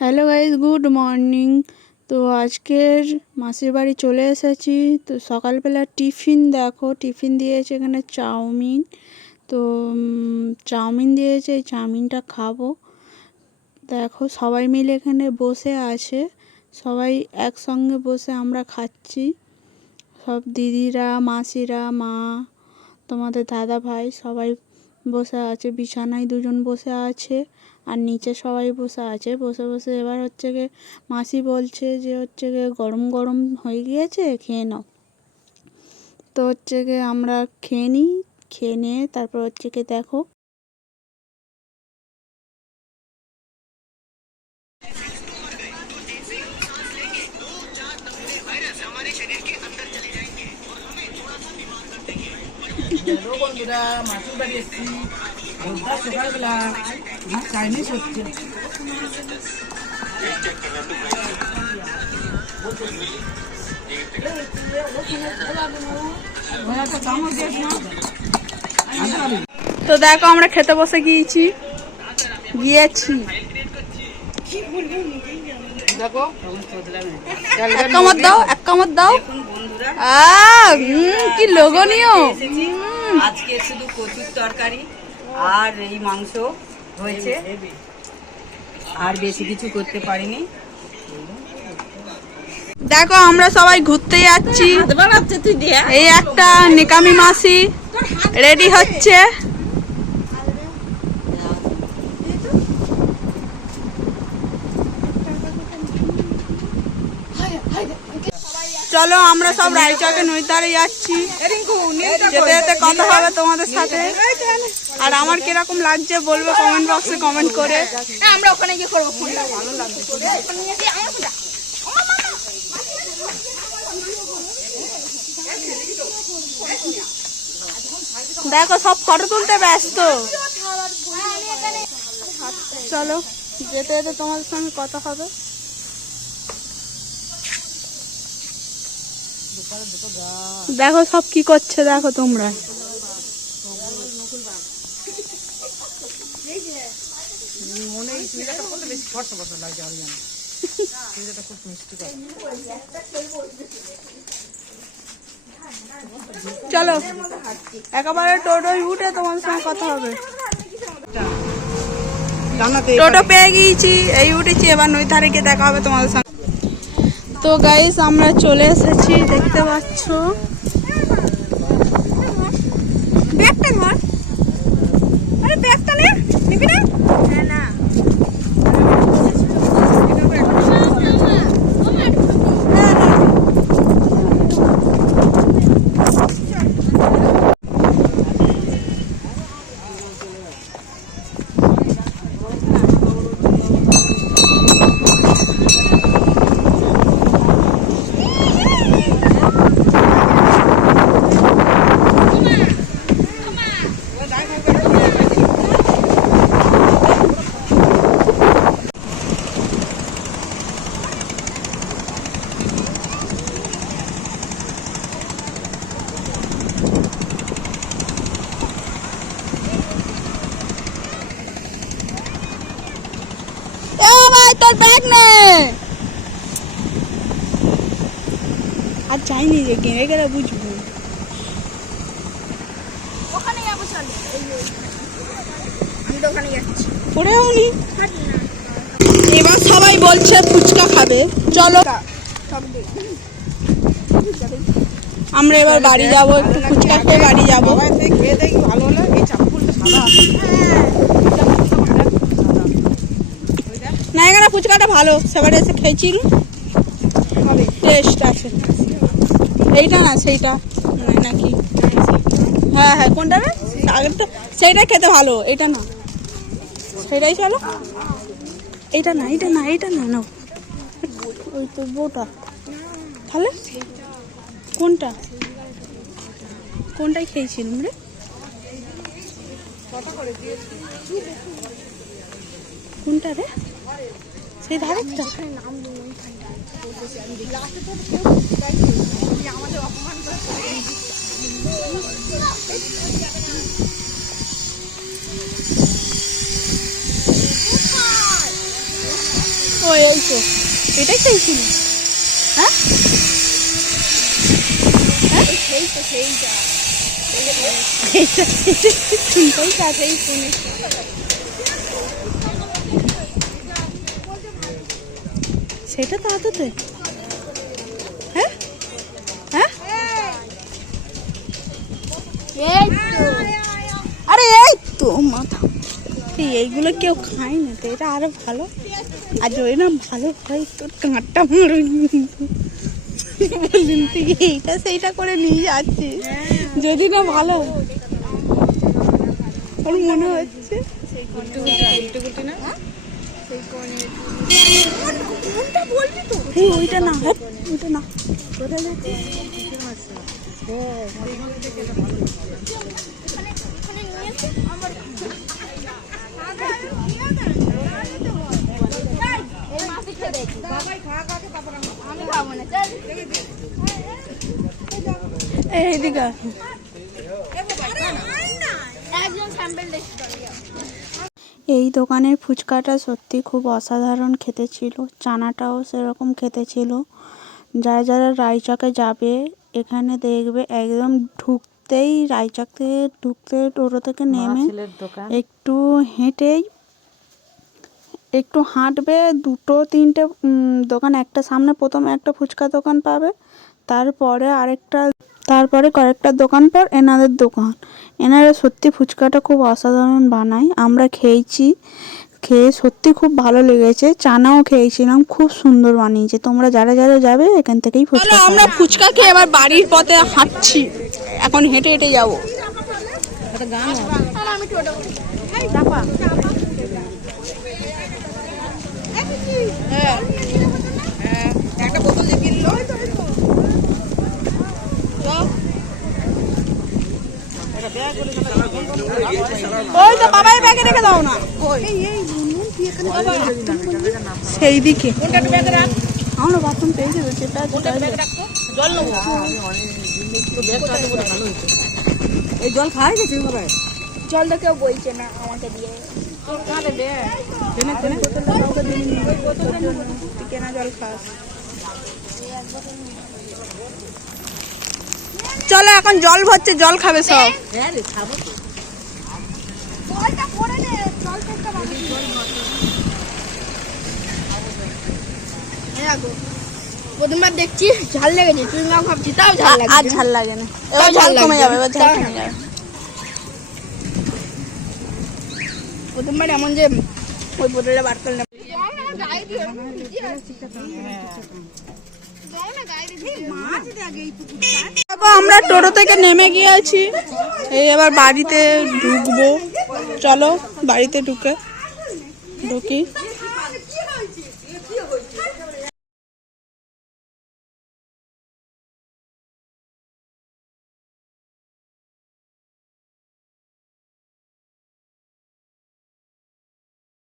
Hello guys, good morning. তো আজকের মাসির বাড়ি চলে এসেছি। তো সকালবেলা টিফিন দিয়েছে এখানে চাউমিন। তো চাউমিন দিয়েছে, এই চাউমিনটা খাবো। দেখো সবাই মিলে এখানে বসে আছে, সবাই একসঙ্গে বসে আমরা খাচ্ছি। সব দিদিরা, মাসিরা, মা, তোমাদের দাদা ভাই সবাই বসে আছে। বিছানায় দুজন বসে আছে আর নিচে সবাই বসে আছে। বসে বসে এবার হচ্ছে গিয়ে মাসি বলছে যে হচ্ছে গিয়ে গরম গরম হয়ে গিয়েছে, খেয়ে নাও। তো হচ্ছে গিয়ে আমরা খেয়ে নিই, খেয়ে নিয়ে তারপর হচ্ছে গিয়ে দেখো বন্ধুরা মাসির বাড়ি এসেছি। সকালবেলা চাইনিজ হচ্ছে। তো দেখো আমরা খেতে বসে গিয়েছি। দেখো এক কামড় দাও, এক কামড় দাও। কি লোভনীয়। আজকে শুধু কচুর তরকারি আর এই মাংস হয়েছে, আর বেশি কিছু করতে পারিনি। দেখো আমরা সবাই ঘুরতে যাচ্ছি। এই একটা নিকামি মাসি রেডি হচ্ছে। চলো আমরা সব রায়চকে নদীধারে যাচ্ছি। যেতে যেতে কথা হবে তোমাদের সাথে। আর আমার কিরকম লাগছে বলবে কমেন্ট বক্সে কমেন্ট করে। আমরা ওখানে গিয়ে করবো। ভালো লাগছে। দেখো সব ফটো তুলতে ব্যস্ত। চলো যেতে যেতে তোমাদের সঙ্গে কথা হবে। দেখো সব কি করছে, দেখো তোমরা। চলো একেবারে টোটোয় উঠে তোমাদের সঙ্গে কথা হবে। টোটো পেয়ে গিয়েছি, এই উঠেছি। এবার নদী ধারে গিয়ে দেখা হবে তোমাদের সঙ্গে। তো গাইস আমরা চলে এসেছি, দেখতে পাচ্ছ। ব্যাগটা ধর, আরে ব্যাগটা নে, নিবি না? না তোর ব্যাগ নে। আর চাইনি যে গেড়ে গেলে বুঝবো। ওখানে যাবো, চলো। আমি তো ওখানে যাচ্ছি। পড়েও নি। এবার সবাই বলছে ফুচকা খাবে, চলো। আমরা এবার বাড়ি যাবো, একটু ফুচকা খেয়ে বাড়ি যাবো। খেয়ে দেখি ভালো হলো। এই চাপুলটা সাদা না, এখানে ফুচকাটা ভালো, সবাই এসে খেয়েছিল, টেস্ট আছে। এইটা না সেইটা নাকি? হ্যাঁ হ্যাঁ, কোনটা রে? আগেরটা সেইটা খেতে ভালো, এটা না, সেটাই চলো। এইটা না, এইটা না, এইটা না, নাও। ওই তো বউটা। তাহলে কোনটা? কোনটাই খেয়েছিলাম রে? কোনটা রে? সেই ধারেরটা? ও এই তো এটাই চাইছিল। হ্যাঁ সেটা তো হাততে। হ্যাঁ হ্যাঁ আরে এই তো মাথা এইগুলো কেউ খায় না তো, এটা আরো ভালো। আর যদি না ভালো হয় তোর কাঁটটা মারো তুই এইটা সেইটা করে নিয়ে যাচ্ছিস, যদি না ভালো ওর মনে হচ্ছে ওইটা না, ওইটা না। এইদিকে এই দোকানের ফুচকাটা সত্যি খুব অসাধারণ খেতে ছিল, চানাটাও সেরকম খেতে ছিল। যারা যারা রায়চকে যাবে এখানে দেখবে একদম ঢুকতেই, রায়চক থেকে ঢুকতে টোটো থেকে নেমে একটু হেঁটেই একটু হাঁটবে, দুটো তিনটে দোকান, একটা সামনে প্রথমে একটা ফুচকা দোকান পাবে, তারপরে আরেকটা, তারপরে কয়েকটা দোকান পর এনাদের দোকান। এনারা সত্যি ফুচকাটা খুব অসাধারণ বানায়, আমরা খেয়েছি, খেয়ে সত্যি খুব ভালো লেগেছে। চানাও খেয়েছিলাম, খুব সুন্দর বানিয়েছে। তোমরা যারা যারা যাবে এখান থেকেই ফুচকা। আমরা ফুচকা খেয়ে আবার বাড়ির পথে হাঁটছি, এখন হেঁটে হেঁটে যাবো। একটা বোতল দিয়ে কিনলো ওই তো বাবাই ব্যাগে রেখে দাও না, সেই দিকে আমরা বাথরুম পেয়েছি তো, সেটা জল নেবো। এই জল খাওয়া গেছে, জল তো কেউ বলছে না আমাকে দিয়ে। কেনা জল খাস। চলো এখন জল ভরছে, জল খাবে সব। প্রথমবার দেখছি ঝাল লেগেছে, তুই না ভাবছি তাও ঝাল লাগে। আর ঝাল লাগে না, এবার ঝাল কমে যাবে, এবার ঝাল কমে যাবে। প্রথমবার এমন যে ওই বোতলটা বার করলে দেখো আমরা টোটো থেকে নেমে গিয়েছি, এই এবার বাড়িতে ঢুকবো। চলো বাড়িতে ঢুকি।